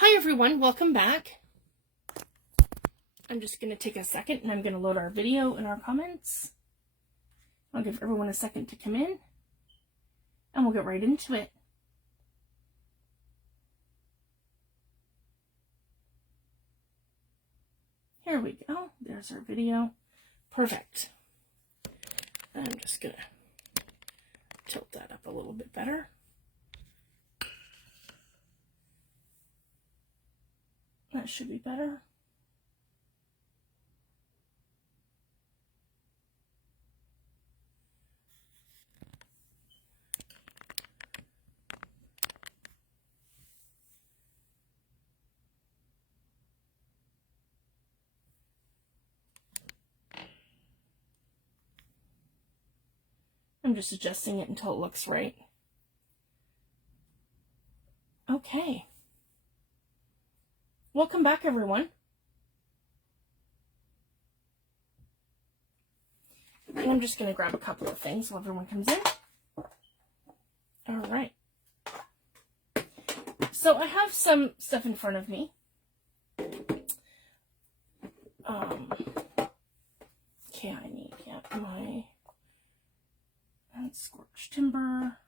Hi everyone, welcome back. I'm just going to take a second and I'm going to load our video in our comments. I'll give everyone a second to come in and we'll get right into it. Here we go. There's our video. Perfect. I'm just going to tilt that up a little bit better. That should be better. I'm just adjusting it until it looks right. Okay. Welcome back, everyone. And I'm just going to grab a couple of things while everyone comes in. All right. So I have some stuff in front of me. Okay, I need my scorched timber.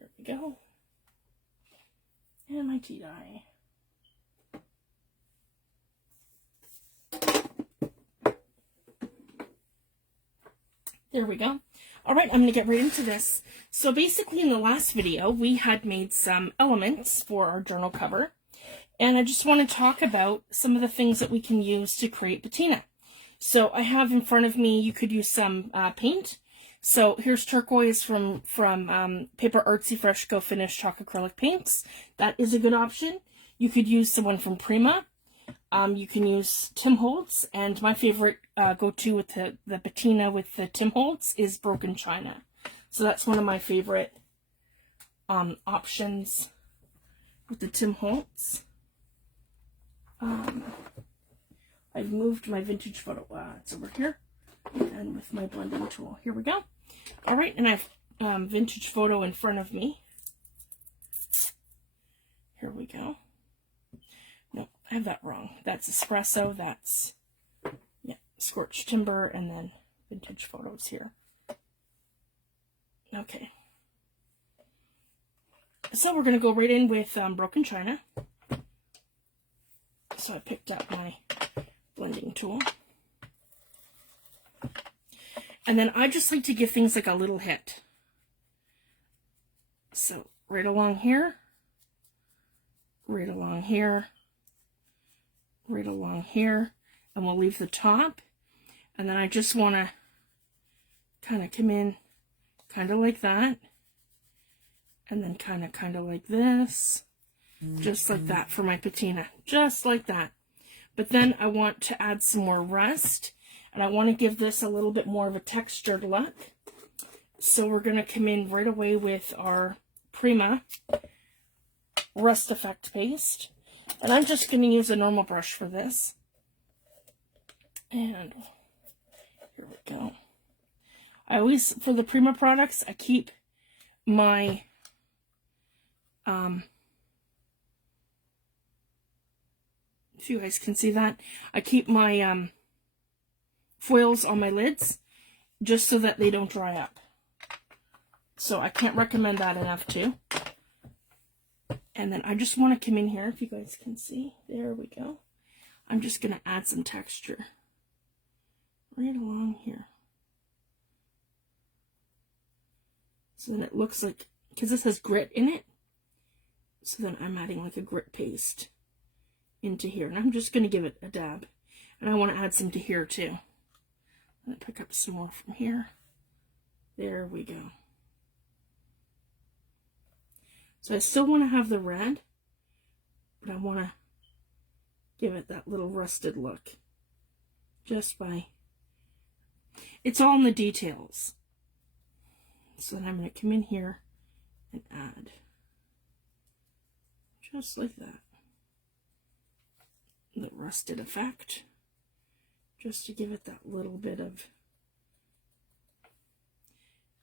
There we go. And my tea dye. There we go. All right, I'm going to get right into this. So basically in the last video, we had made some elements for our journal cover. And I just want to talk about some of the things that we can use to create patina. So I have in front of me, you could use some paint. So here's turquoise from Paper Artsy Fresh Go Finish Chalk Acrylic Paints. That is a good option. You could use someone from Prima. You can use Tim Holtz, and my favorite go-to with the patina with the Tim Holtz is Broken China. So that's one of my favorite options with the Tim Holtz. I've moved my vintage photo, it's over here, and with my blending tool. Here we go. All right, and I have vintage photo in front of me. Here we go. No, I have that wrong. That's espresso. That's, yeah, scorched timber, and then vintage photos here. Okay. So we're going to go right in with Broken China. So I picked up my blending tool. And then I just like to give things like a little hit. So right along here, right along here, right along here, and we'll leave the top. And then I just want to kind of come in kind of like that, and then kind of like this, just like that for my patina, just like that. But then I want to add some more rust, and I want to give this a little bit more of a textured look. So we're going to come in right away with our Prima Rust Effect paste. And I'm just going to use a normal brush for this. And here we go. I always, for the Prima products, I keep my if you guys can see that, I keep my foils on my lids just so that they don't dry up. So I can't recommend that enough too. And then I just want to come in here, if you guys can see. There we go. I'm just going to add some texture right along here. So then it looks like, because this has grit in it, so then I'm adding like a grit paste into here. And I'm just going to give it a dab. And I want to add some to here too. I'm going to pick up some more from here. There we go. So I still want to have the red, but I want to give it that little rusted look. Just by, it's all in the details. So then I'm going to come in here and add, just like that, the rusted effect. just to give it that little bit of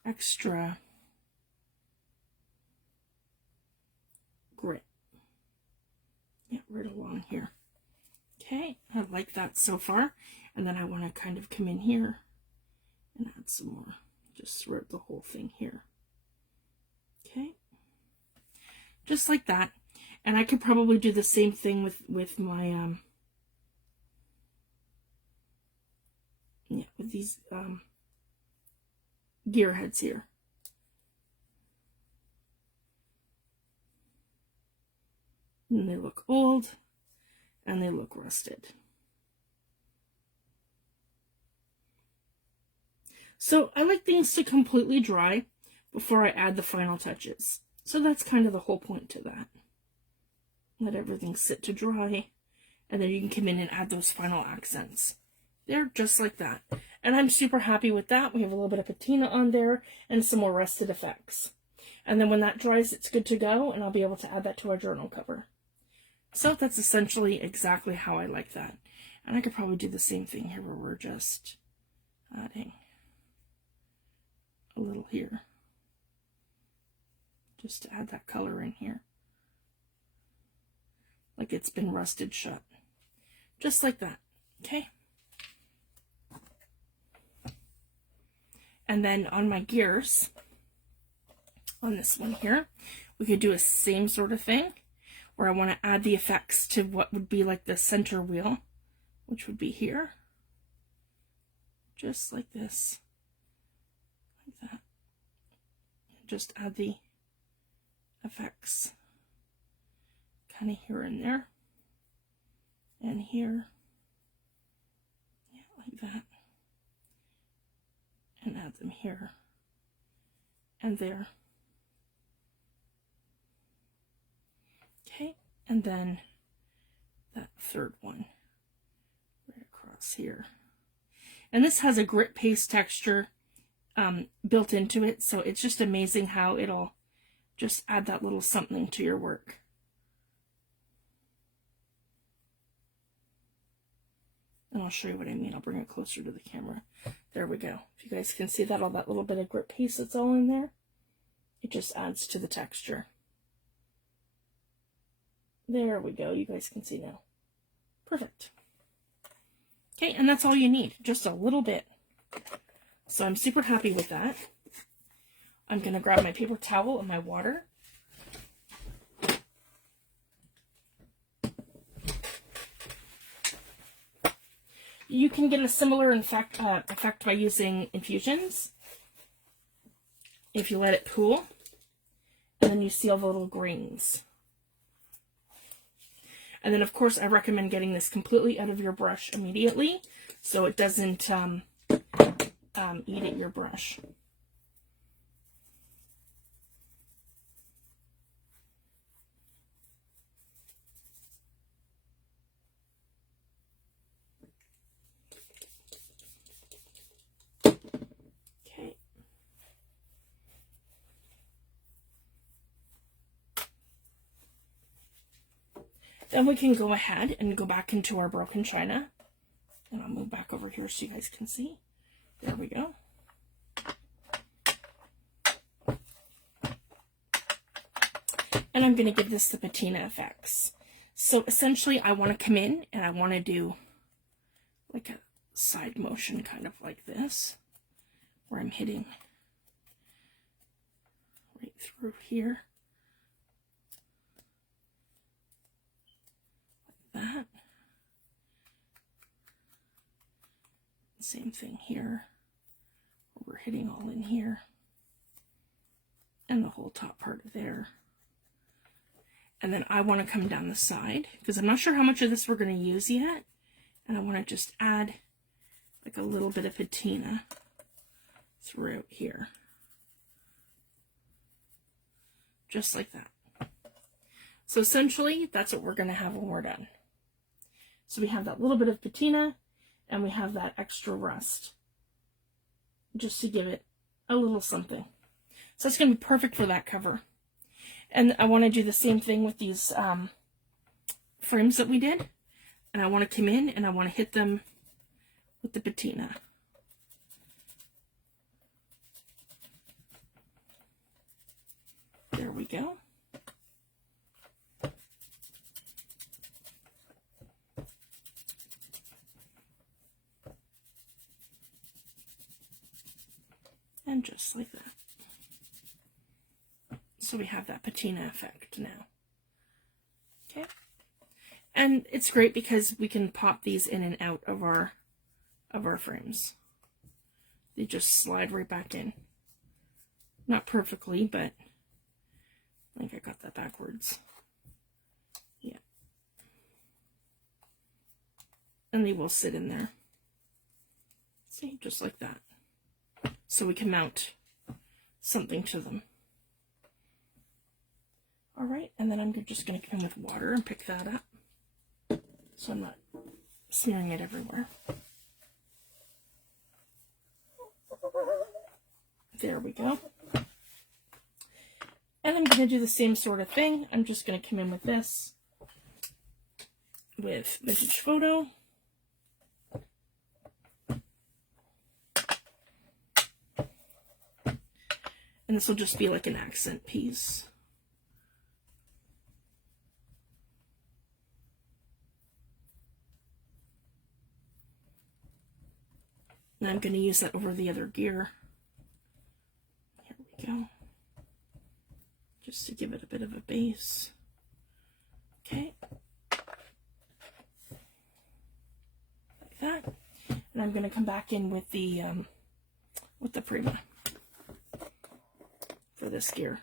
extra grit. Yeah, right along here. Okay, I like that so far. And then I want to kind of come in here and add some more, just throughout the whole thing here. Okay, just like that. And I could probably do the same thing with my with these gear heads here. And they look old and they look rusted. So I like things to completely dry before I add the final touches. So that's kind of the whole point to that. Let everything sit to dry, and then you can come in and add those final accents. They're just like that. And I'm super happy with that. We have a little bit of patina on there and some more rusted effects. And then when that dries, it's good to go, and I'll be able to add that to our journal cover. So that's essentially exactly how I like that. And I could probably do the same thing here where we're just adding a little here, just to add that color in here, like it's been rusted shut, just like that. Okay, and then on my gears, on this one here, we could do a same sort of thing where I want to add the effects to what would be like the center wheel, which would be here, just like this. Like that. Just add the effects kind of here and there and here, yeah, like that, and add them here and there. Okay, and then that third one right across here. And this has a grit paste texture built into it, so it's just amazing how it'll just add that little something to your work. And I'll show you what I mean. I'll bring it closer to the camera. There we go. If you guys can see that, all that little bit of grit paste that's all in there, it just adds to the texture. There we go. You guys can see now. Perfect. Okay, and that's all you need, just a little bit. So I'm super happy with that. I'm going to grab my paper towel and my water. You can get a similar effect by using infusions. If you let it cool, and then you see all the little grains. And then, of course, I recommend getting this completely out of your brush immediately so it doesn't eat at your brush. Okay. Then we can go ahead and go back into our broken china. And I'll move back over here so you guys can see. There we go. And I'm going to give this the patina effects. So essentially I want to come in and I want to do like a side motion kind of like this, where I'm hitting right through here. Like that. Same thing here, where we're hitting all in here. And the whole top part of there. And then I want to come down the side, because I'm not sure how much of this we're going to use yet. And I want to just add like a little bit of patina throughout here. Just like that. So essentially, that's what we're going to have when we're done. So we have that little bit of patina, and we have that extra rust, just to give it a little something. So it's going to be perfect for that cover. And I want to do the same thing with these frames that we did. And I want to come in and I want to hit them with the patina. There we go. And just like that. So we have that patina effect now. Okay. And it's great because we can pop these in and out of our frames. They just slide right back in. Not perfectly, but I think I got that backwards. Yeah. And they will sit in there. See, just like that. So we can mount something to them. All right, and then I'm just going to come in with water and pick that up so I'm not smearing it everywhere. There we go. And I'm going to do the same sort of thing. I'm just going to come in with this, with Vintage Photo. And this will just be like an accent piece. And I'm going to use that over the other gear. Here we go. Just to give it a bit of a base. Okay. Like that. And I'm going to come back in with the Prima for this gear,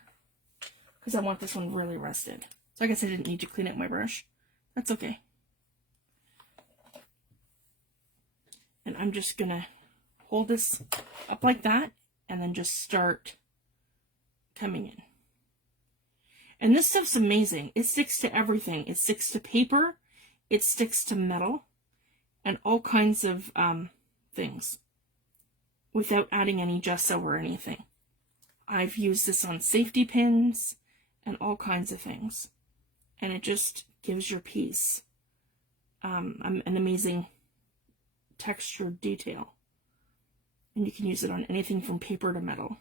because I want this one really rusted. So I guess I didn't need to clean up my brush. That's okay. And I'm just gonna hold this up like that and then just start coming in. And this stuff's amazing. It sticks to everything. It sticks to paper, it sticks to metal, and all kinds of things without adding any gesso or anything. I've used this on safety pins and all kinds of things. And it just gives your piece an amazing textured detail. And you can use it on anything from paper to metal.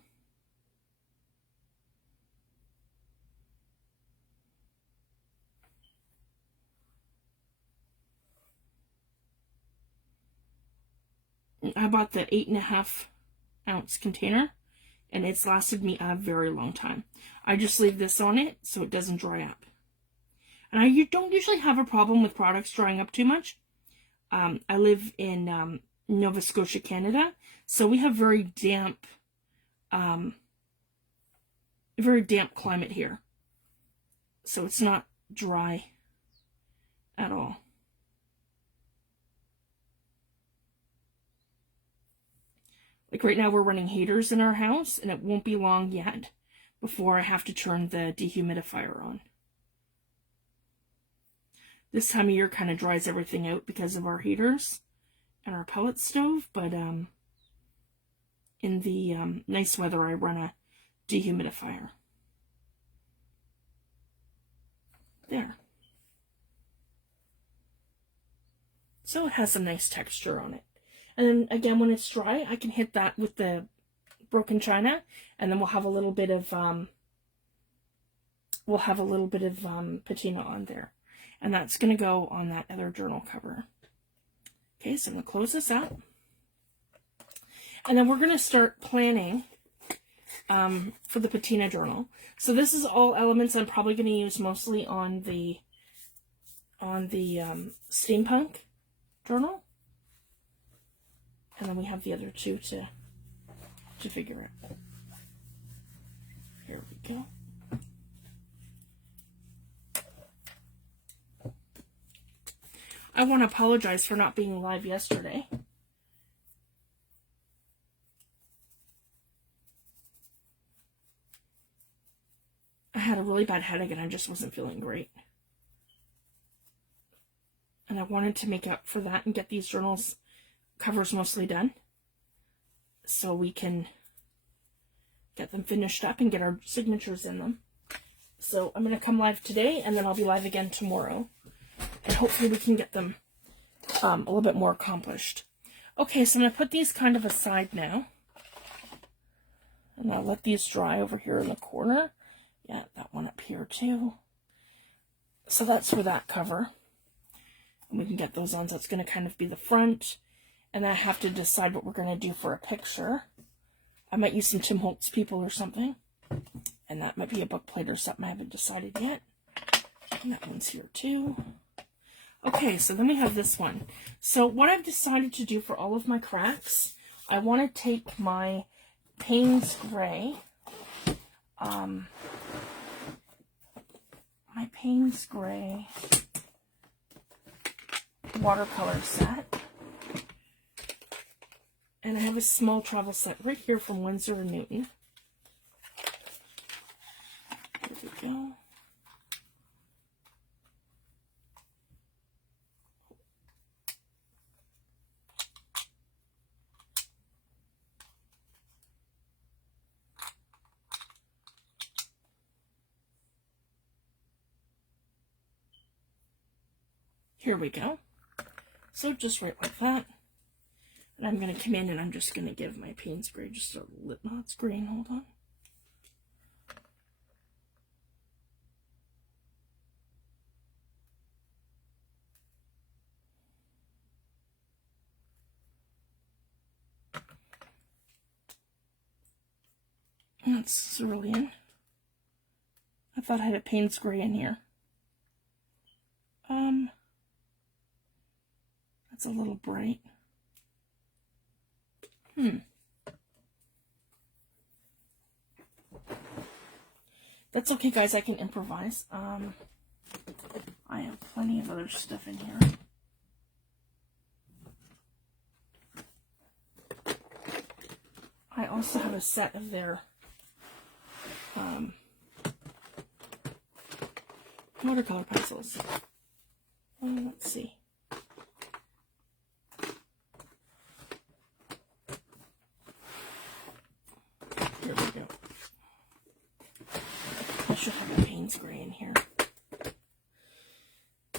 I bought the 8.5 ounce container, and it's lasted me a very long time. I just leave this on it so it doesn't dry up. And I don't usually have a problem with products drying up too much. I live in Nova Scotia, Canada, so we have very damp climate here. So it's not dry at all. Like right now we're running heaters in our house, and it won't be long yet before I have to turn the dehumidifier on. This time of year kind of dries everything out because of our heaters and our pellet stove, but in the nice weather I run a dehumidifier. There. So it has a nice texture on it. And then again, when it's dry, I can hit that with the broken china, and then we'll have a little bit of patina on there. And that's going to go on that other journal cover. Okay, so I'm going to close this out. And then we're going to start planning for the patina journal. So this is all elements I'm probably going to use mostly on the steampunk journal. And then we have the other two to figure out. Here we go. I want to apologize for not being live yesterday. I had a really bad headache and I just wasn't feeling great. And I wanted to make up for that and get these journals covers mostly done, so we can get them finished up and get our signatures in them. So I'm going to come live today, and then I'll be live again tomorrow, and hopefully we can get them a little bit more accomplished. Okay, so I'm going to put these kind of aside now. And I'll let these dry over here in the corner. Yeah, that one up here too. So that's for that cover. And we can get those on. So it's going to kind of be the front. And then I have to decide what we're going to do for a picture. I might use some Tim Holtz people or something. And that might be a book plate or something. I haven't decided yet. And that one's here too. Okay, so then we have this one. So what I've decided to do for all of my cracks, I want to take my Payne's Gray, my Payne's Gray watercolor set. And I have a small travel set right here from Winsor & Newton. There we go. Here we go. So just right like that. And I'm going to come in and I'm just going to give my Payne's Gray just a little, no, it's green, hold on. That's cerulean. I thought I had a Payne's Gray in here. That's a little bright. That's okay, guys. I can improvise. I have plenty of other stuff in here. I also have a set of their watercolor pencils. Let's see. Here we go. I should have a Payne's Gray in here.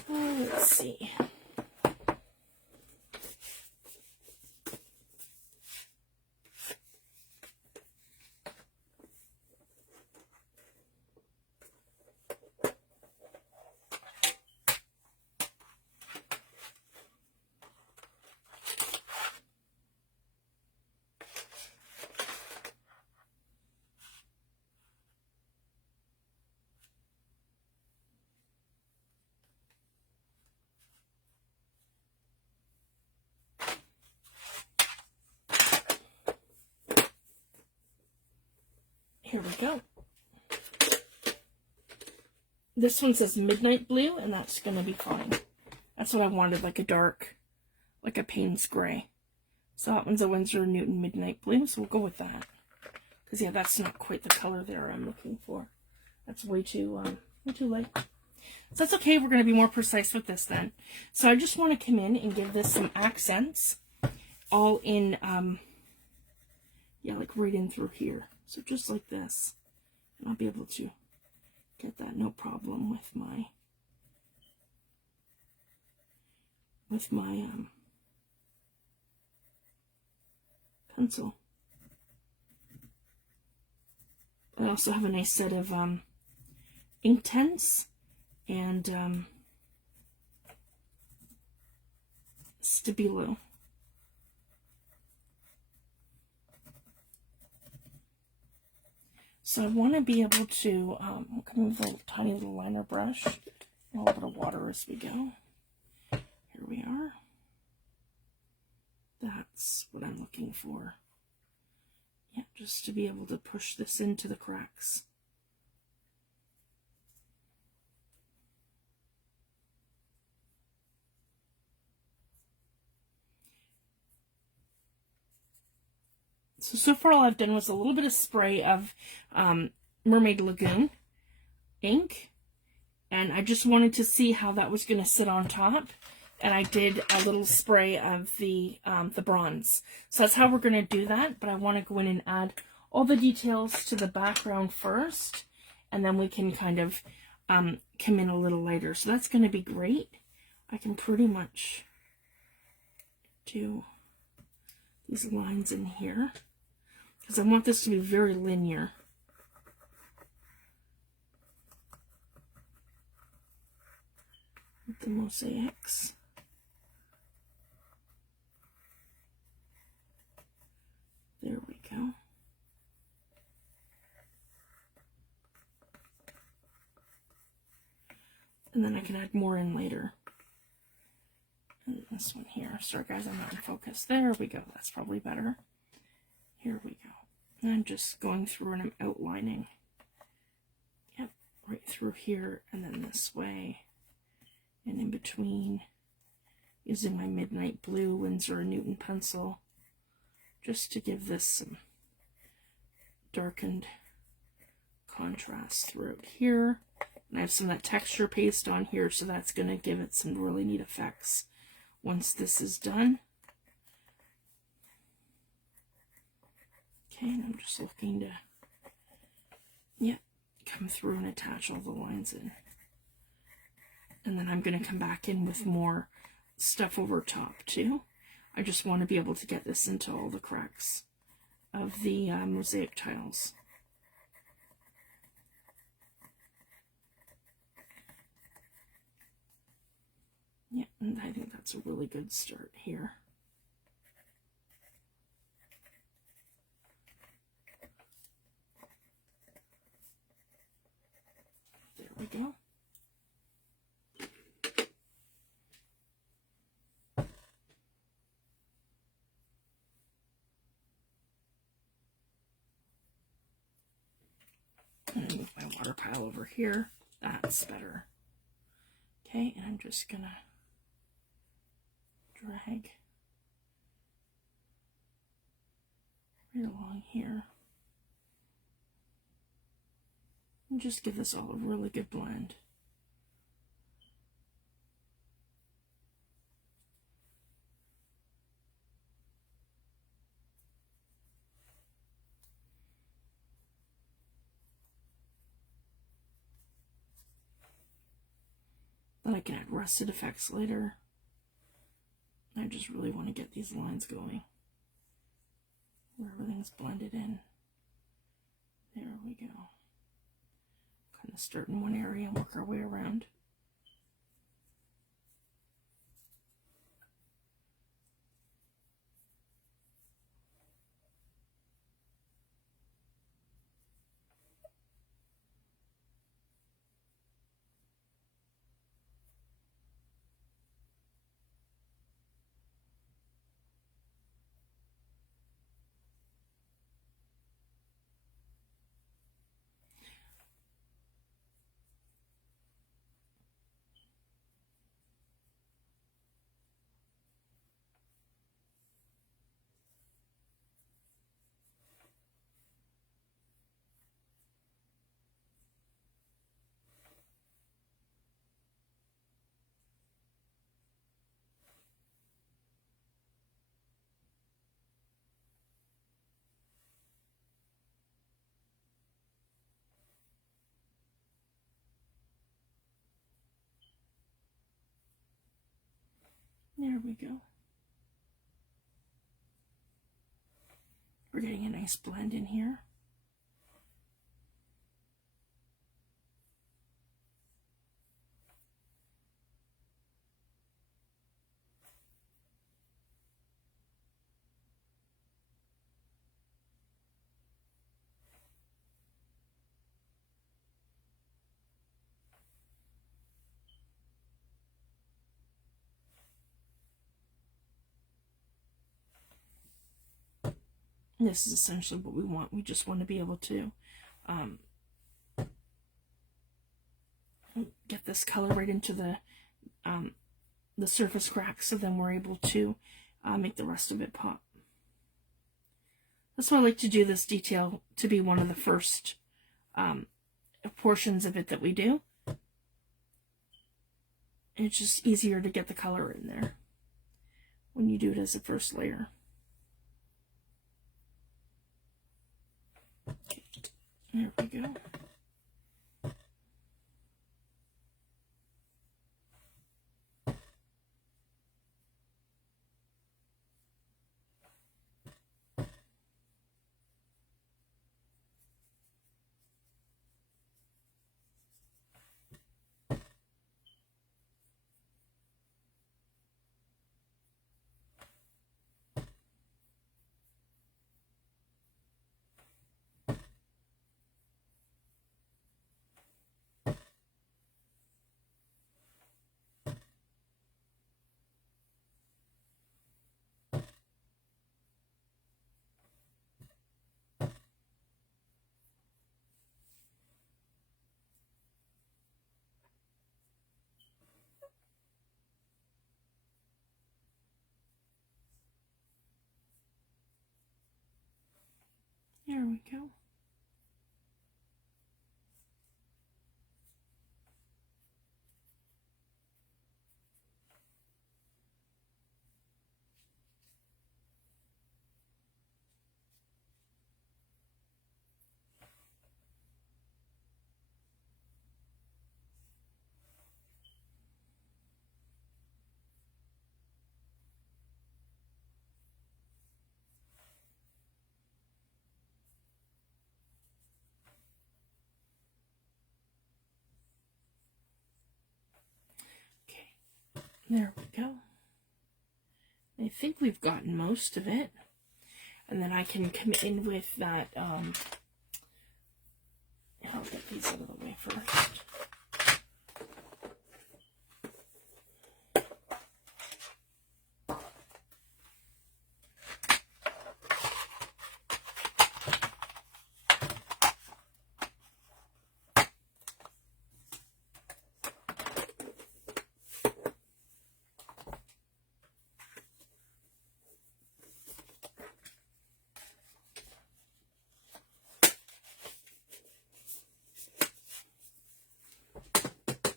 Let's see. Here we go. This one says Midnight Blue, and that's going to be fine. That's what I wanted, like a dark, like a Payne's Gray. So that one's a Winsor & Newton Midnight Blue, so we'll go with that. Because, yeah, that's not quite the color there I'm looking for. That's way too light. So that's okay, we're going to be more precise with this then. So I just want to come in and give this some accents, all in, yeah, like right in through here. So just like this, and I'll be able to get that no problem with my pencil. I also have a nice set of Inktense and Stabilo. So I want to be able to come in with a tiny little liner brush and a little bit of water as we go. Here we are. That's what I'm looking for. Yeah, just to be able to push this into the cracks. So far all I've done was a little bit of spray of Mermaid Lagoon ink, and I just wanted to see how that was going to sit on top, and I did a little spray of the bronze. So that's how we're going to do that, but I want to go in and add all the details to the background first, and then we can kind of come in a little lighter. So that's going to be great. I can pretty much do these lines in here because I want this to be very linear. With the mosaics. There we go. And then I can add more in later. And this one here. Sorry guys, I'm not in focus. There we go. That's probably better. Here we go. And I'm just going through and I'm outlining. Yep, right through here and then this way. And in between, using my Midnight Blue Winsor & Newton pencil, just to give this some darkened contrast throughout here. And I have some of that texture paste on here, so that's going to give it some really neat effects once this is done. Okay, and I'm just looking to, come through and attach all the lines in. And then I'm going to come back in with more stuff over top too. I just want to be able to get this into all the cracks of the mosaic tiles. Yeah, and I think that's a really good start here. There we go. And move my water pile over here. That's better. Okay, and I'm just gonna drag right along here. And just give this all a really good blend. Then I can add rusted effects later. I just really want to get these lines going where everything's blended in. There we go. Kind of start in one area and work our way around. There we go. We're getting a nice blend in here. This is essentially what we want. We just want to be able to get this color right into the surface cracks, so then we're able to make the rest of it pop. That's why I like to do this detail to be one of the first portions of it that we do. And it's just easier to get the color in there when you do it as a first layer. There we go. There we go. There we go. I think we've gotten most of it. And then I can come in with that, I'll get these out of the way first.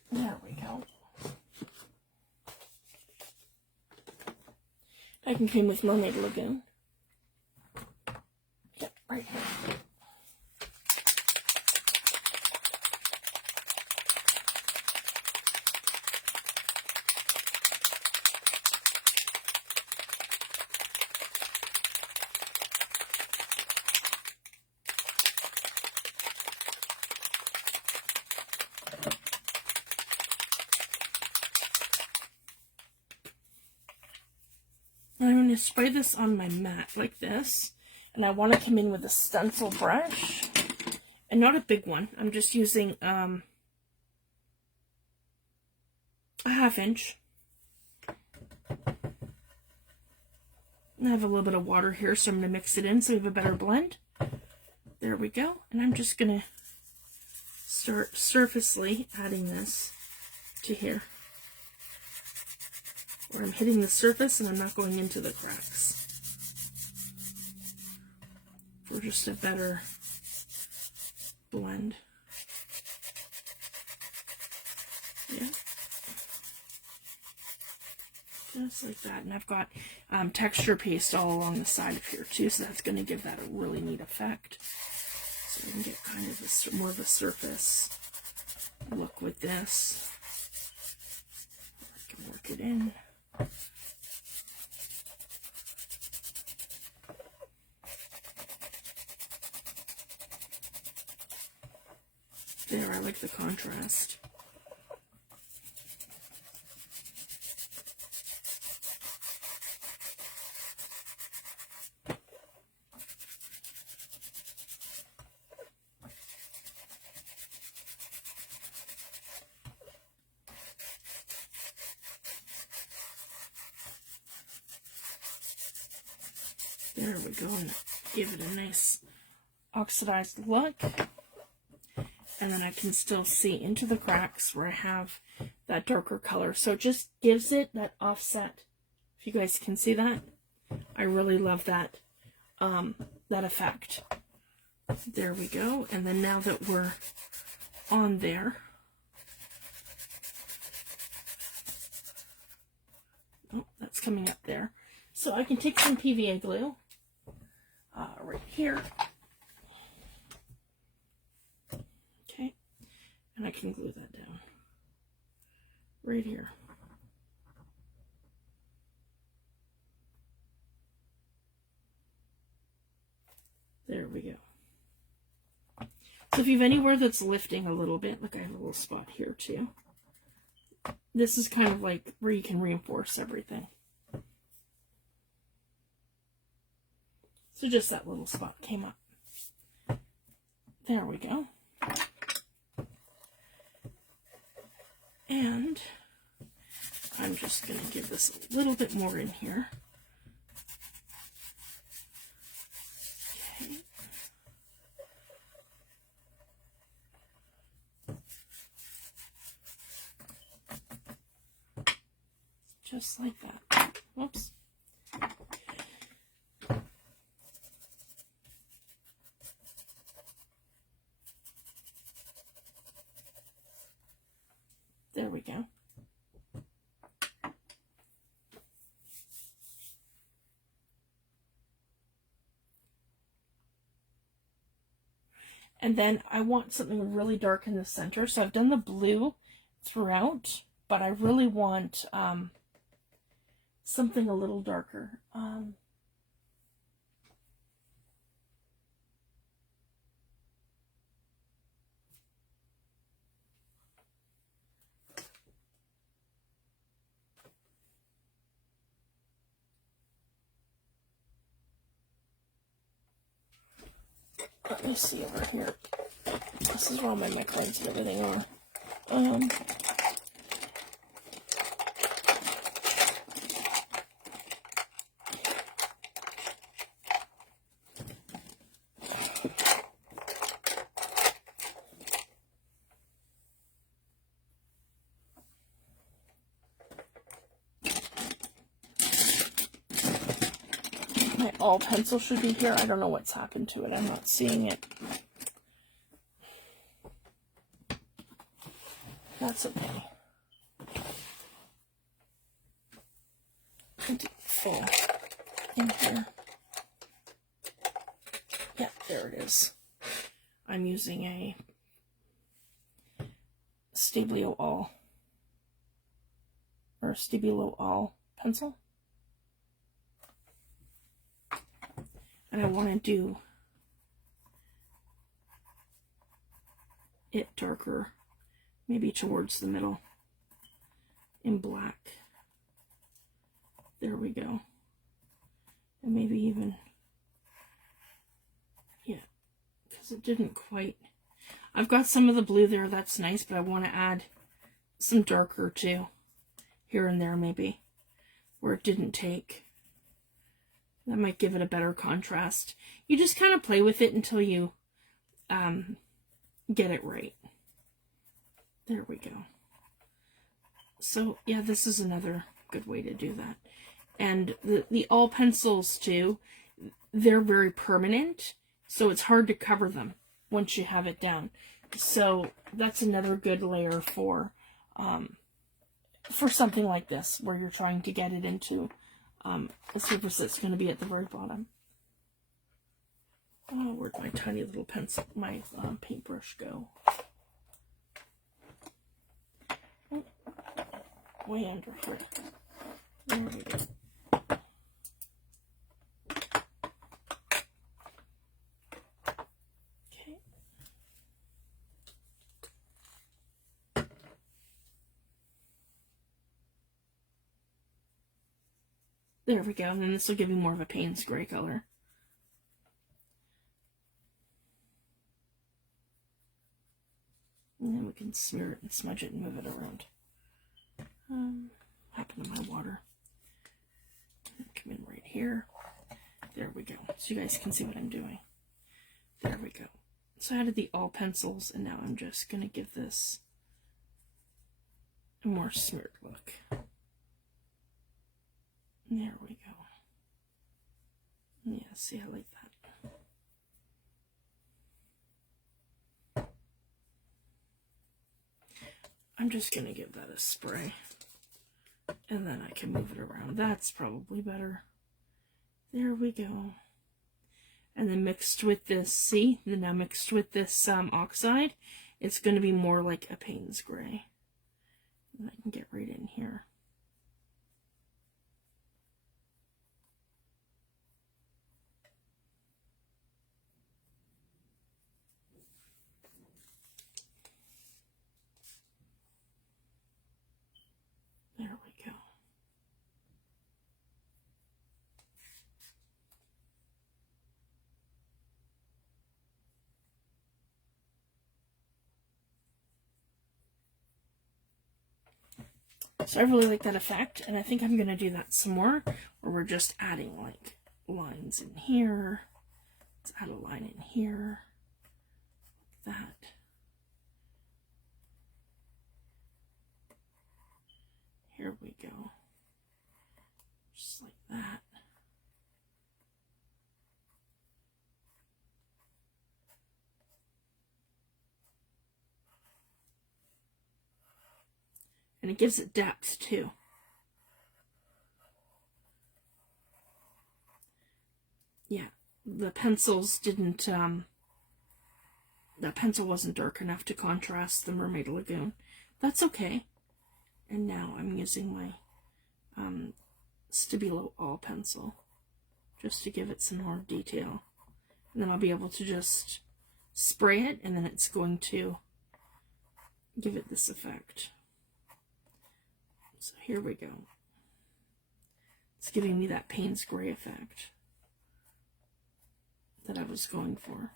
There we go. I can come with Mermaid Lagoon. Yep, right here. I'm going to spray this on my mat like this, and I want to come in with a stencil brush, and not a big one. I'm just using a 1/2 inch. I have a little bit of water here, so I'm going to mix it in so we have a better blend. There we go, and I'm just going to start surfacely adding this to here, where I'm hitting the surface and I'm not going into the cracks, for just a better blend. Yeah, just like that. And I've got texture paste all along the side of here too, so that's going to give that a really neat effect. So I can get kind of a, more of a surface look with this. I can work it in. There, I like the contrast. There we go, and give it a nice oxidized look. And then I can still see into the cracks where I have that darker color. So it just gives it that offset. If you guys can see that, I really love that, that effect. There we go. And then now that we're on there, oh, that's coming up there. So I can take some PVA glue right here. Okay, and I can glue that down right here. There we go. So if you have anywhere that's lifting a little bit, look, I have a little spot here too. This is kind of like where you can reinforce everything. So just that little spot came up. There we go. And I'm just going to give this a little bit more in here. Okay. Just like that. Whoops. And then I want something really dark in the center. So I've done the blue throughout, but I really want something a little darker. Let me see over here. This is where all my neck lines and everything are. My all pencil should be here. I don't know what's happened to it. I'm not seeing it. That's okay. Full in here. Yeah, there it is. I'm using a Stabilo All or Stabilo All pencil. And I want to do it darker, maybe towards the middle in black. There we go. And maybe even, yeah, because it didn't quite. I've got some of the blue there, that's nice, but I want to add some darker too, here and there maybe, where it didn't take. That might give it a better contrast. You just kind of play with it until you get it right. There we go. So yeah, this is another good way to do that. And the all pencils too, they're very permanent, so it's hard to cover them once you have it down. So that's another good layer for something like this, where you're trying to get it into a surface that's going to be at the very bottom. Oh, where'd my tiny little pencil, my paintbrush go? Oh, way under here. There we go. Okay. There we go, and then this will give you more of a Payne's gray color. And then we can smear it and smudge it and move it around. Happened to my water. Come in right here. There we go. So you guys can see what I'm doing. There we go. So I added the all pencils, and now I'm just going to give this a more smeared look. There we go. Yeah, see, I like that. I'm just going to give that a spray. And then I can move it around. That's probably better. There we go. And then mixed with this, see? Now mixed with this oxide, it's going to be more like a Payne's gray. And I can get right in here. There we go. So I really like that effect, and I think I'm going to do that some more, where we're just adding like lines in here. Let's add a line in here, like that. Here we go. Just like that. And it gives it depth too. Yeah, the pencils didn't that pencil wasn't dark enough to contrast the Mermaid Lagoon. That's okay. And now I'm using my Stabilo All pencil just to give it some more detail. And then I'll be able to just spray it, and then it's going to give it this effect. So here we go. It's giving me that Payne's gray effect that I was going for.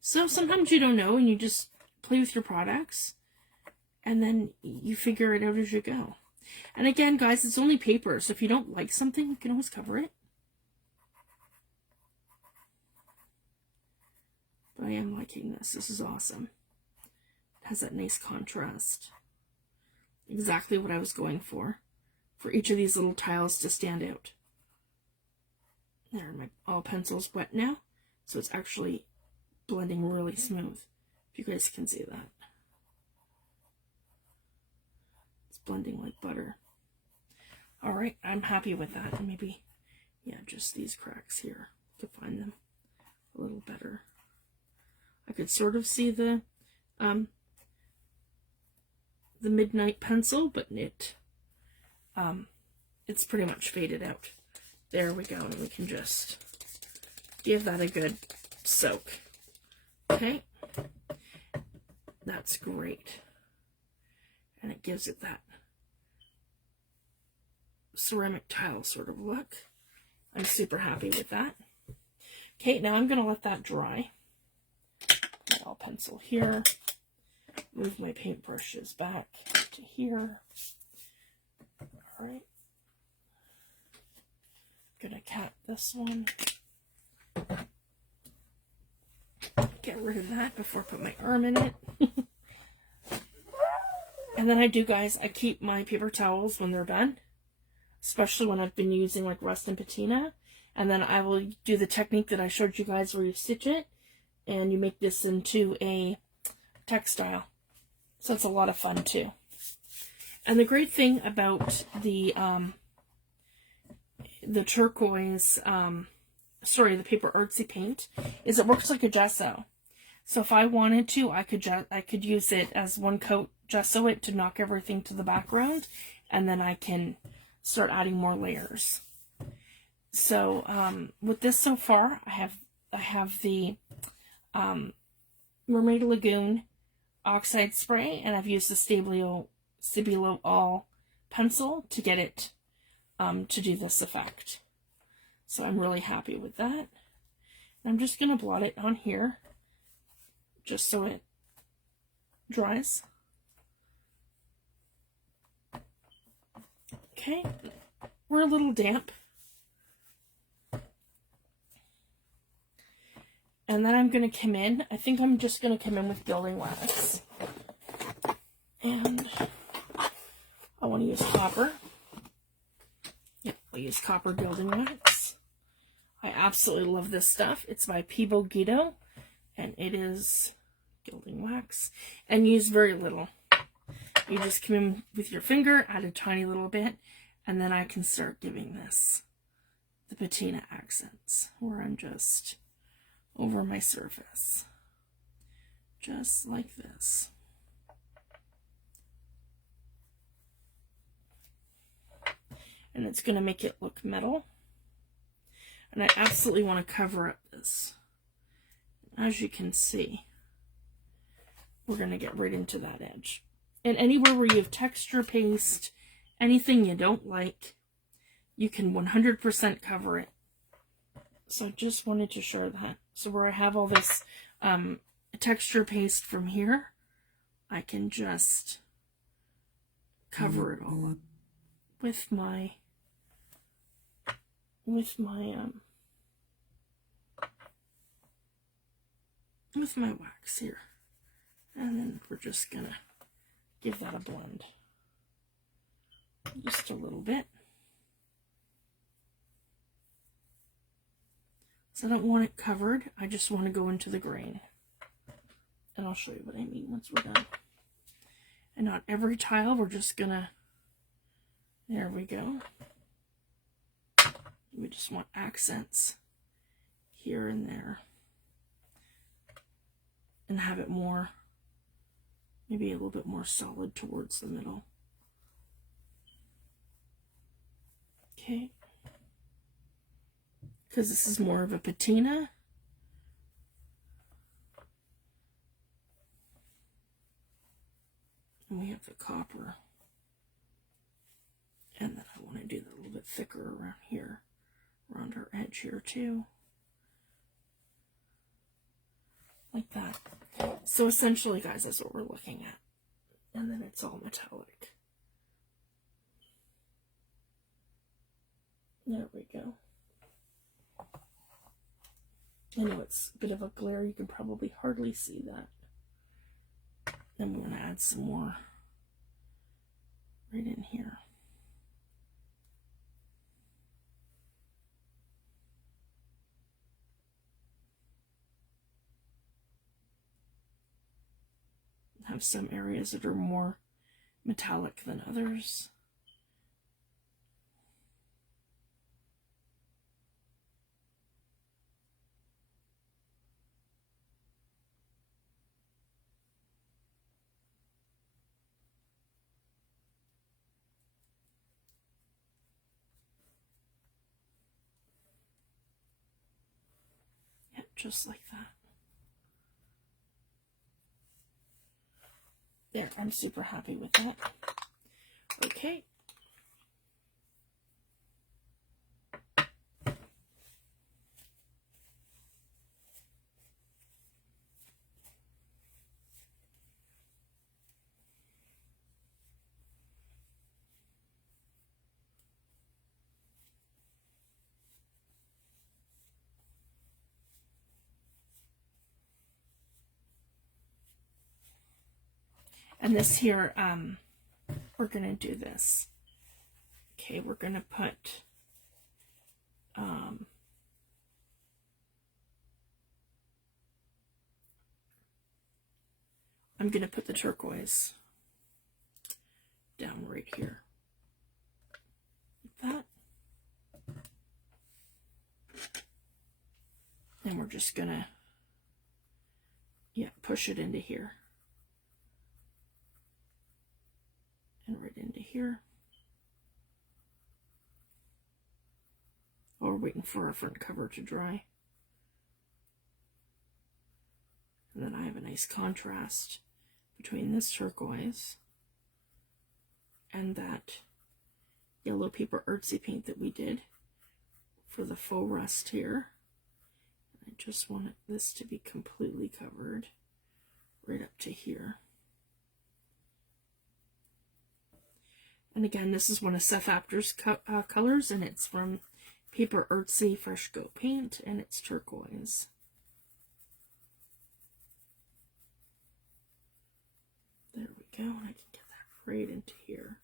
So sometimes you don't know and you just play with your products and then you figure it out as you go. And again, guys, it's only paper, so if you don't like something, you can always cover it. But I am liking this. This is awesome. It has that nice contrast. Exactly what I was going for each of these little tiles to stand out. There, my all pencil's wet now, so it's actually blending really smooth. If you guys can see that. It's blending like butter. Alright, I'm happy with that. And maybe, yeah, just these cracks here. To find them a little better. I could sort of see the midnight pencil, but it's pretty much faded out. There we go, and we can just give that a good soak. Okay, that's great. And it gives it that ceramic tile sort of look. I'm super happy with that. Okay, now I'm going to let that dry. My all pencil here. Move my paintbrushes back to here. All right. Gonna cap this one. Get rid of that before I put my arm in it. And then I do, guys, I keep my paper towels when they're done, especially when I've been using like rust and patina. And then I will do the technique that I showed you guys where you stitch it and you make this into a textile. So it's a lot of fun too. And the great thing about the turquoise, the paper artsy paint, is it works like a gesso. So if I wanted to, I could use it as one coat, gesso it to knock everything to the background, and then I can start adding more layers. So with this so far, I have the Mermaid Lagoon oxide spray, and I've used the Stabilo All pencil to get it to do this effect. So I'm really happy with that. And I'm just going to blot it on here just so it dries. Okay, we're a little damp. And then I'm going to come in, I think I'm just going to come in with Gilding Wax. And I want to use copper. Yep, I'll use copper Gilding Wax. I absolutely love this stuff. It's by Pivo Guido, and it is Gilding Wax. And use very little. You just come in with your finger, add a tiny little bit, and then I can start giving this the patina accents, where I'm just over my surface, just like this. And it's going to make it look metal. And I absolutely want to cover up this. As you can see, we're going to get right into that edge. And anywhere where you have texture paste, anything you don't like, you can 100% cover it. So I just wanted to show that. So where I have all this texture paste from here, I can just cover it all up with my wax here. And then we're just gonna give that a blend. Just a little bit. So I don't want it covered, I just want to go into the grain. And I'll show you what I mean once we're done. And not every tile, we're just gonna, there we go. We just want accents here and there. and have it more, maybe a little bit more solid towards the middle. Okay. Because this is more of a patina. And we have the copper. And then I want to do that a little bit thicker around here, around her edge here too. Like that. So essentially, guys, that's what we're looking at. And then it's all metallic. There we go. I know it's a bit of a glare. You can probably hardly see that. Then we want to add some more right in here. Have some areas that are more metallic than others. Yep, just like that. There, I'm super happy with that. Okay. And this here, we're going to do this. Okay, we're going to put, I'm going to put the turquoise down right here. Like that. And we're just going to, push it into here. And right into here. While we're waiting for our front cover to dry. And then I have a nice contrast between this turquoise and that yellow paper artsy paint that we did for the faux rust here. I just want this to be completely covered right up to here. And again, this is one of Seth Apter's colors, and it's from Paper Artsy Fresh Go Paint, and it's turquoise. There we go, and I can get that right into here.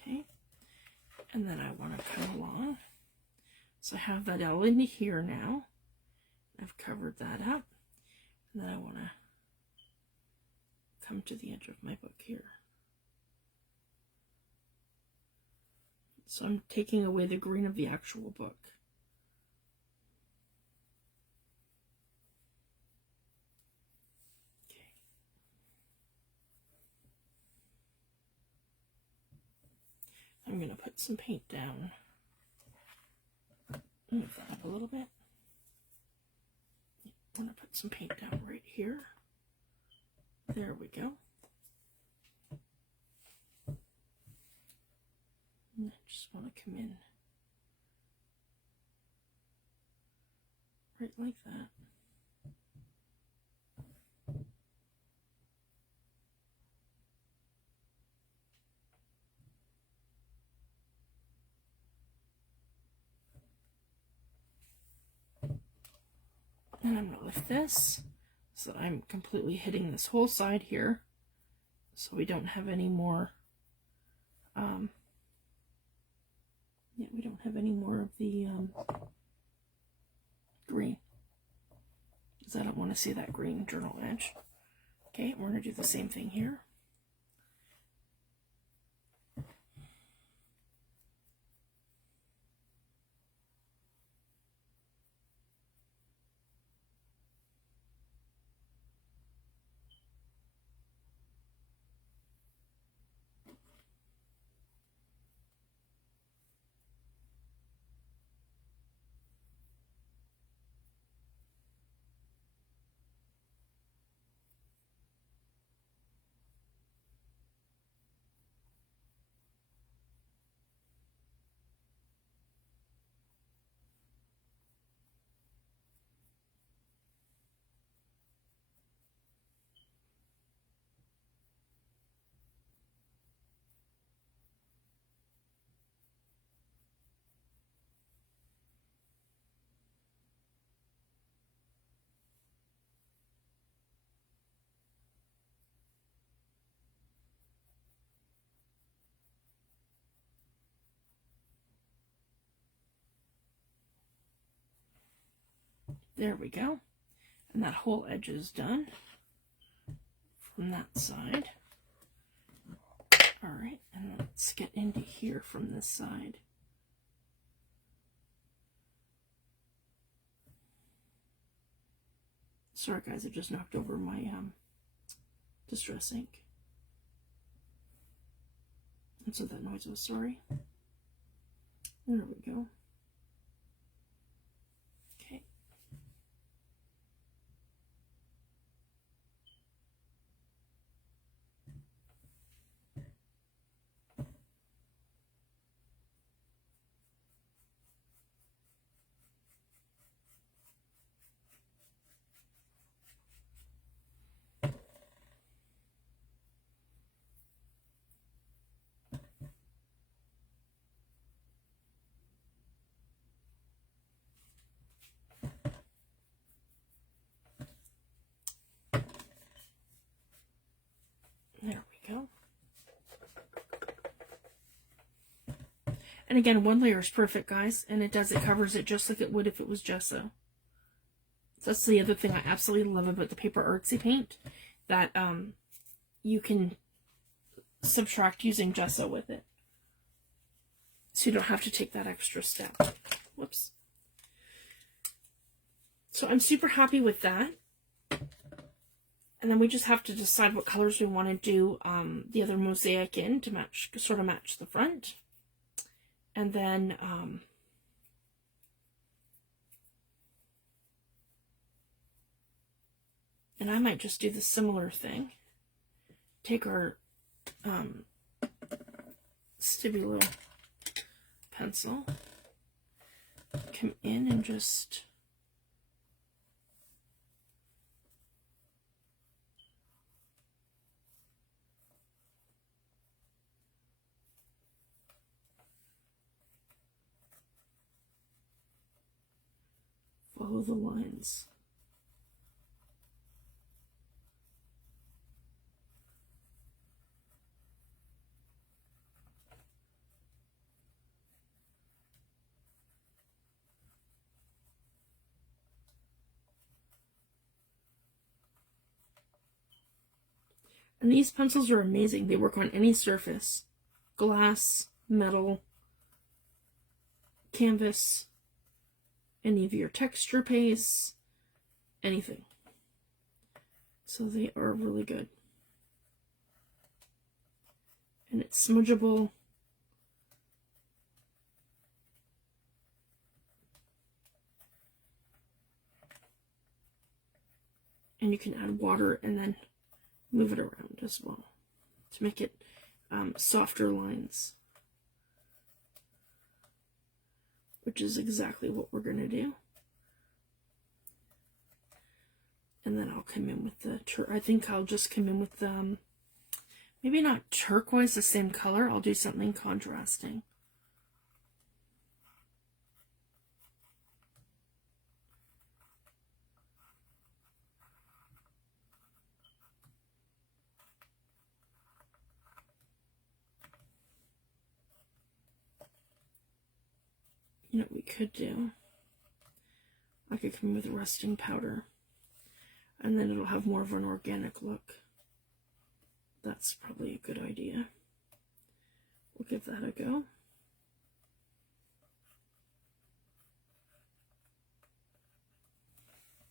Okay, and then I want to come along. So I have that all into here now. I've covered that up. And then I want to come to the edge of my book here. So I'm taking away the green of the actual book. Okay. I'm going to put some paint down. Move that up a little bit. I'm going to put some paint down right here. There we go. And I just want to come in right like that. And I'm going to lift this so that I'm completely hitting this whole side here, so we don't have any more, we don't have any more of the green, because I don't want to see that green journal edge. Okay, we're going to do the same thing here. There we go. And that whole edge is done from that side. All right, and let's get into here from this side. Sorry guys, I just knocked over my Distress ink. That's what that noise was, sorry. There we go. Okay. There we go. And again, one layer is perfect, guys, and it covers it just like it would if it was gesso. So that's the other thing I absolutely love about the Paper Artsy paint, that you can subtract using gesso with it. So you don't have to take that extra step. Whoops. So I'm super happy with that. And then we just have to decide what colors we want to do the other mosaic in to match, sort of match the front. And then and I might just do the similar thing. Take our Stabilo pencil, come in and just follow the lines. And these pencils are amazing. They work on any surface. Glass, metal, canvas, any of your texture pastes, anything. So they are really good. And it's smudgeable. And you can add water and then move it around as well to make it softer lines, which is exactly what we're going to do. And then I'll come in with the, I think I'll just come in with maybe not turquoise, the same color. I'll do something contrasting. You know what we could do? I could come in with rusting powder, and then it'll have more of an organic look. That's probably a good idea. We'll give that a go.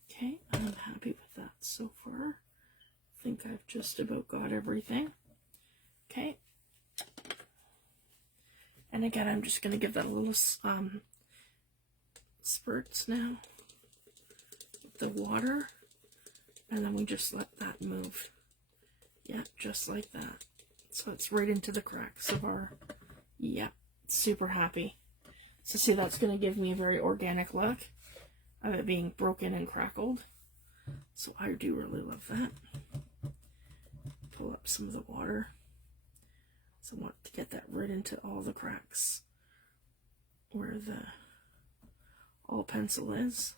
Okay, I'm happy with that so far. I think I've just about got everything. Okay. And again, I'm just going to give that a little spurts now with the water, and then we just let that move. Yeah, just like that. So it's right into the cracks of our, yeah, super happy. So see, that's going to give me a very organic look of it being broken and crackled. So I do really love that. Pull up some of the water. So I want to get that right into all the cracks where the all pencil is.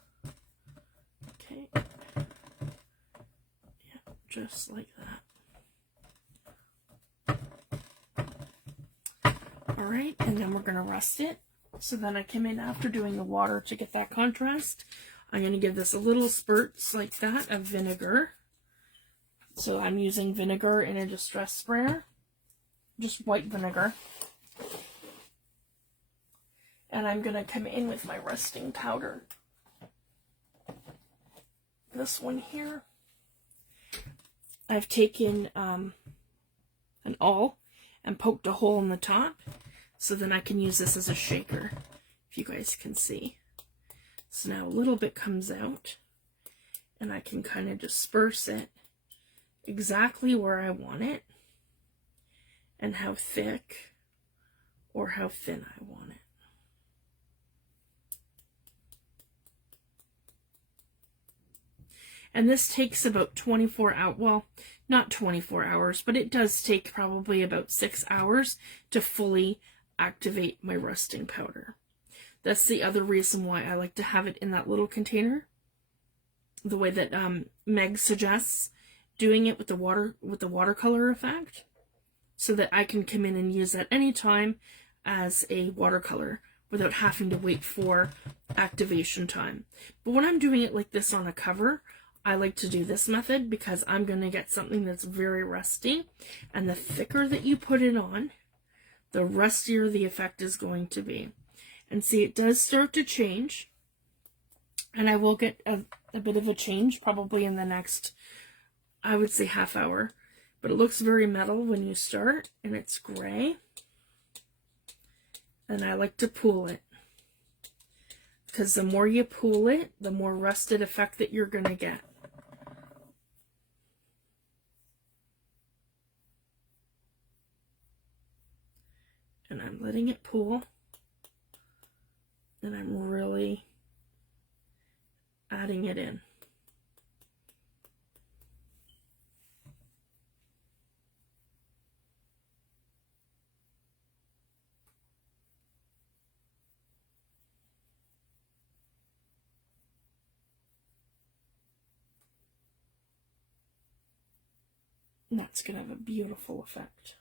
Okay. Yeah, just like that. Alright, and then we're going to rust it. So then I came in after doing the water to get that contrast. I'm going to give this a little spurts like that of vinegar. So I'm using vinegar in a distress sprayer, just white vinegar. And I'm going to come in with my rusting powder. This one here. I've taken an awl and poked a hole in the top, so then I can use this as a shaker, if you guys can see. So now a little bit comes out, and I can kind of disperse it exactly where I want it, and how thick or how thin I want it. And this takes about 24 hours, well, not 24 hours, but it does take probably about 6 hours to fully activate my rusting powder. That's the other reason why I like to have it in that little container, the way that Meg suggests, doing it with the watercolor effect, so that I can come in and use that anytime as a watercolor without having to wait for activation time. But when I'm doing it like this on a cover, I like to do this method because I'm going to get something that's very rusty, and the thicker that you put it on, the rustier the effect is going to be. And see, it does start to change, and I will get a bit of a change probably in the next, I would say, half hour. But it looks very metal when you start, and it's gray. And I like to pool it, because the more you pool it, the more rusted effect that you're going to get. And I'm letting it pool, and I'm really adding it in. And that's going to have a beautiful effect.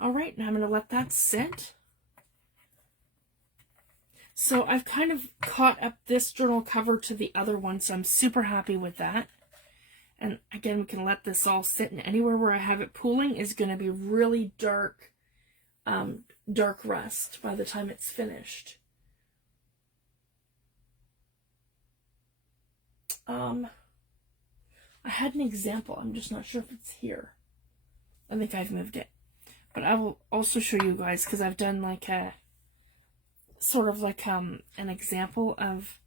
All right, now I'm going to let that sit. So I've kind of caught up this journal cover to the other one, so I'm super happy with that. And again, we can let this all sit, and anywhere where I have it pooling is going to be really dark, dark rust by the time it's finished. I had an example. I'm just not sure if it's here. I think I've moved it. But I will also show you guys, because I've done like a sort of like an example of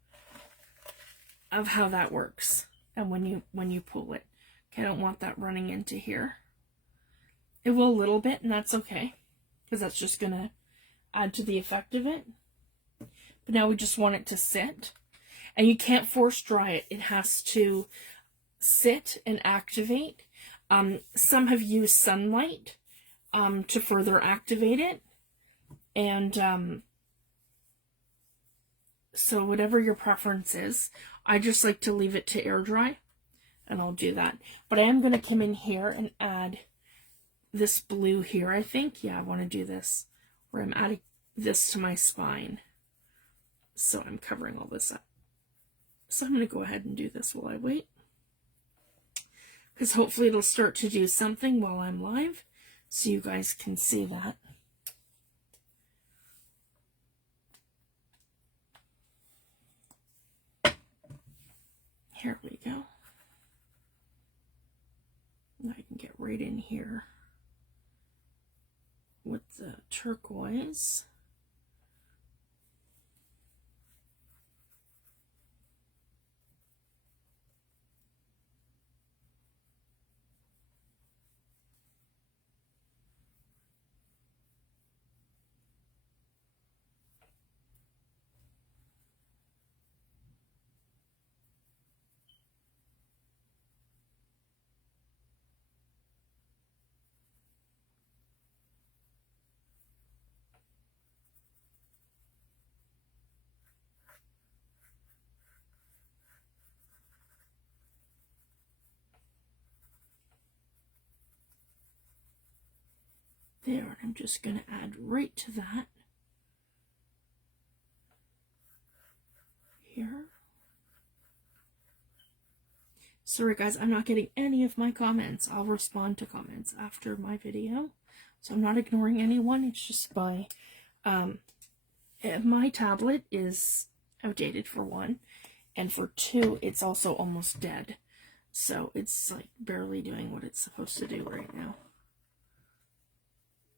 how that works, and when you pull it. Okay, I don't want that running into here. It will a little bit, and that's okay, because that's just gonna add to the effect of it. But now we just want it to sit, and you can't force dry it. It has to sit and activate. Some have used sunlight to further activate it, and so whatever your preference is, I just like to leave it to air dry, and I'll do that. But I am going to come in here and add this blue here, I think. Yeah, I want to do this, where I'm adding this to my spine. So I'm covering all this up. So I'm going to go ahead and do this while I wait, because hopefully it'll start to do something while I'm live, so you guys can see that. Here we go. And I can get right in here with the turquoise. There, and I'm just going to add right to that. here. Sorry guys, I'm not getting any of my comments. I'll respond to comments after my video. So I'm not ignoring anyone. It's just my tablet is outdated for one. And for two, it's also almost dead. So it's like barely doing what it's supposed to do right now.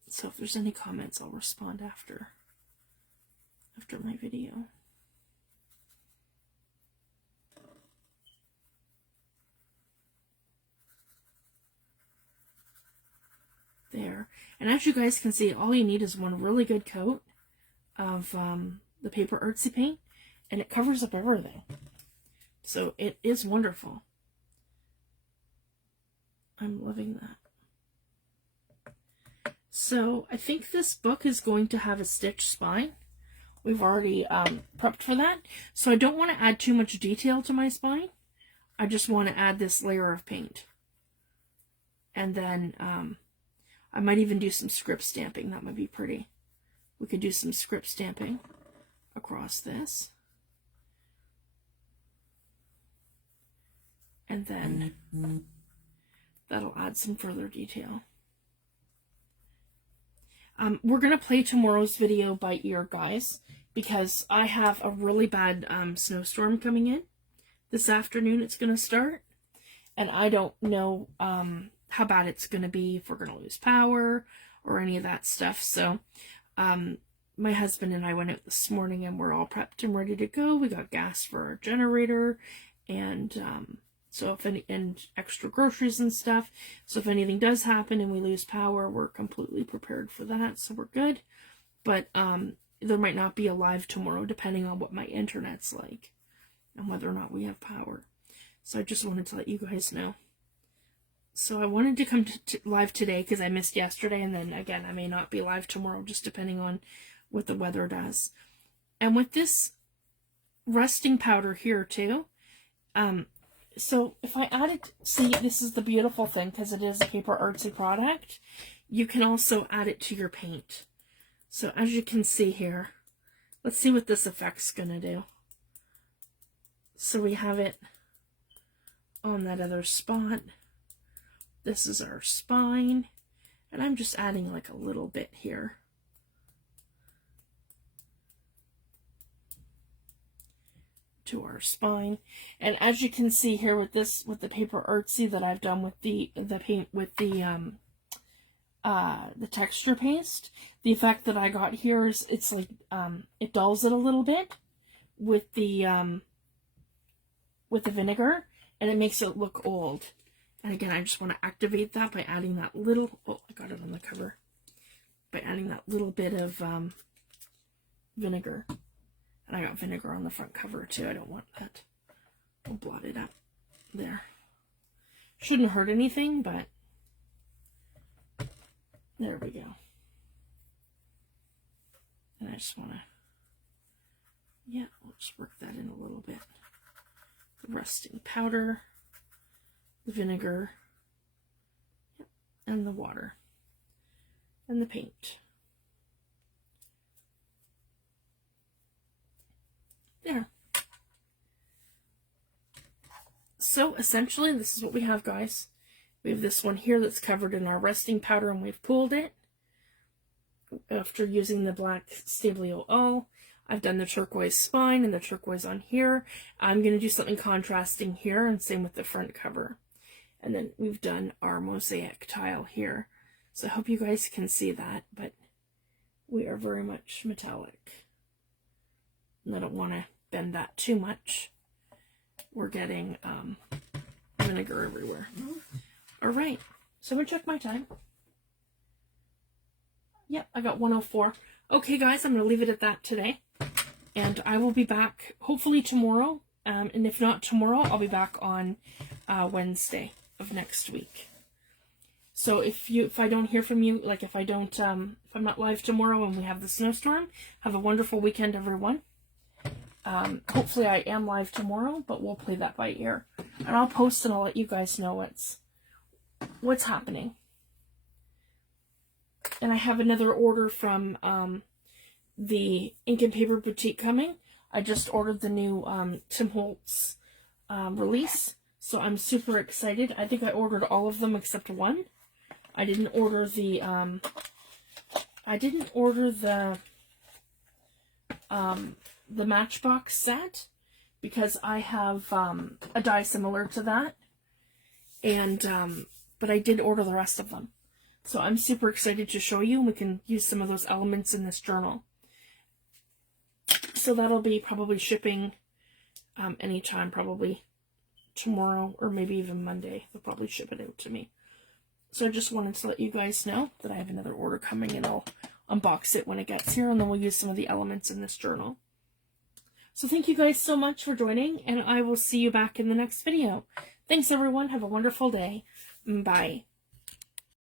So if there's any comments, I'll respond after my video. There. And as you guys can see, all you need is one really good coat of the Paper Artsy paint, and it covers up everything. So it is wonderful. I'm loving that. So I think this book is going to have a stitch spine. We've already prepped for that. So I don't want to add too much detail to my spine. I just want to add this layer of paint. And then I might even do some script stamping. That might be pretty. We could do some script stamping across this. And then that'll add some further detail. We're going to play tomorrow's video by ear, guys, because I have a really bad snowstorm coming in. This afternoon it's going to start. And I don't know how bad it's going to be, if we're going to lose power or any of that stuff. So my husband and I went out this morning and we're all prepped and ready to go. We got gas for our generator and and extra groceries and stuff. So if anything does happen and we lose power, we're completely prepared for that. So we're good. But there might not be a live tomorrow depending on what my internet's like and whether or not we have power. So I just wanted to let you guys know. So I wanted to come live today because I missed yesterday, and then again I may not be live tomorrow, just depending on what the weather does. And with this rusting powder here too, so if I add it, see, this is the beautiful thing, because it is a Paper Artsy product, you can also add it to your paint. So as you can see here, let's see what this effect's gonna do. So we have it on that other spot. This is our spine, and I'm just adding like a little bit here. To our spine. And as you can see here with this, with the Paper Artsy that I've done with the paint, with the texture paste, the effect that I got here is it's like it dulls it a little bit with the vinegar, and it makes it look old. And again, I just want to activate that by adding that little, oh, I got it on the cover, by adding that little bit of vinegar. And I got vinegar on the front cover too. I don't want that. I'll blot it up there. Shouldn't hurt anything, but there we go. And I just want to, yeah, I'll just work that in a little bit. The rusting powder, the vinegar, and the water, and the paint. There. So essentially this is what we have, guys. We have this one here that's covered in our rusting powder, and we've pulled it after using the black Stabilo All. I've done the turquoise spine and the turquoise on here. I'm going to do something contrasting here, and same with the front cover. And then we've done our mosaic tile here. So I hope you guys can see that, but we are very much metallic. And I don't want to bend that too much. We're getting vinegar everywhere. All right, so I'm going to check my time. Yep, I got 1:04. Okay, guys, I'm going to leave it at that today. And I will be back hopefully tomorrow. And if not tomorrow, I'll be back on Wednesday of next week. So if I don't hear from you, like if I'm not live tomorrow and we have the snowstorm, have a wonderful weekend, everyone. Hopefully I am live tomorrow, but we'll play that by ear. And I'll post and I'll let you guys know what's happening. And I have another order from the Ink and Paper Boutique coming. I just ordered the new Tim Holtz release, so I'm super excited. I think I ordered all of them except one. I didn't order the Matchbox set because I have a die similar to that, and but I did order the rest of them. So I'm super excited to show you, and we can use some of those elements in this journal. So that'll be probably shipping anytime, probably tomorrow or maybe even Monday. They'll probably ship it out to me. So I just wanted to let you guys know that I have another order coming, and I'll unbox it when it gets here, and then we'll use some of the elements in this journal. So thank you guys so much for joining, and I will see you back in the next video. Thanks everyone. Have a wonderful day. Bye.